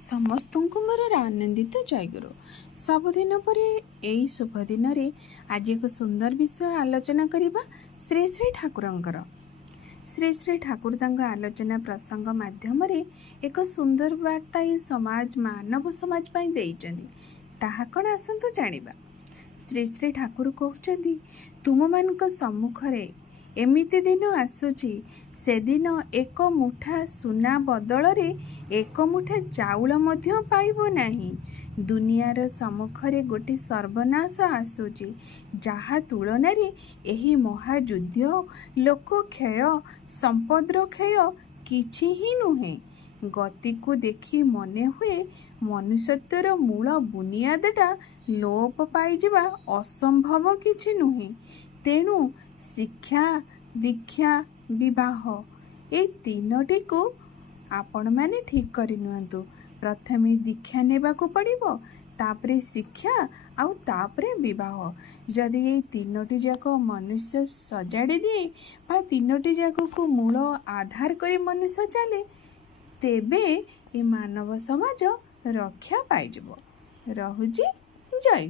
ସମସ୍ତଙ୍କୁ ମୋର ଆନନ୍ଦିତ ଜୟଗୁରୁ। ସବୁଦିନ ପରେ ଏଇ ଶୁଭ ଦିନରେ ଆଜି ଏକ ସୁନ୍ଦର ବିଷୟ ଆଲୋଚନା କରିବା। ଶ୍ରୀ ଶ୍ରୀ ଠାକୁରଙ୍କର ଶ୍ରୀ ଶ୍ରୀ ଠାକୁର ତାଙ୍କ ଆଲୋଚନା ପ୍ରସଙ୍ଗ ମାଧ୍ୟମରେ ଏକ ସୁନ୍ଦର ବାର୍ତ୍ତା ଏ ସମାଜ ମାନବ ସମାଜ ପାଇଁ ଦେଇଛନ୍ତି। ତାହା କ'ଣ ଆସନ୍ତୁ ଜାଣିବା। ଶ୍ରୀ ଶ୍ରୀ ଠାକୁର କହୁଛନ୍ତି, ତୁମମାନଙ୍କ ସମ୍ମୁଖରେ ଏମିତି ଦିନ ଆସୁଛି, ସେଦିନ ଏକ ମୁଠା ସୁନା ବଦଳରେ ଏକ ମୁଠା ଚାଉଳ ମଧ୍ୟ ପାଇବ ନାହିଁ। ଦୁନିଆର ସମ୍ମୁଖରେ ଗୋଟିଏ ସର୍ବନାଶ ଆସୁଛି, ଯାହା ତୁଳନାରେ ଏହି ମହାଯୁଦ୍ଧ, ଲୋକକ୍ଷୟ, ସମ୍ପଦର କ୍ଷୟ କିଛି ହିଁ ନୁହେଁ। ଗତିକୁ ଦେଖି ମନେ ହୁଏ ମନୁଷ୍ୟତ୍ୱର ମୂଳ ବୁନିଆଦଟା ଲୋପ ପାଇଯିବା ଅସମ୍ଭବ କିଛି ନୁହେଁ। ତେଣୁ ଶିକ୍ଷା, ଦୀକ୍ଷା, ବିବାହ ଏ ତିନୋଟିକୁ ଆପଣମାନେ ଠିକ୍ କରି ନିଅନ୍ତୁ। ପ୍ରଥମେ ଦୀକ୍ଷା ନେବାକୁ ପଡ଼ିବ, ତାପରେ ଶିକ୍ଷା, ଆଉ ତାପରେ ବିବାହ। ଯଦି ଏଇ ତିନୋଟି ଯାକ ମନୁଷ୍ୟ ସଜାଡ଼ି ଦିଏ ବା ତିନୋଟି ଯାକକୁ ମୂଳ ଆଧାର କରି ମନୁଷ୍ୟ ଚାଲେ, ତେବେ ଏ ମାନବ ସମାଜ ରକ୍ଷା ପାଇଯିବ। ରହୁଛି। ଜୟ ଗୁରୁ।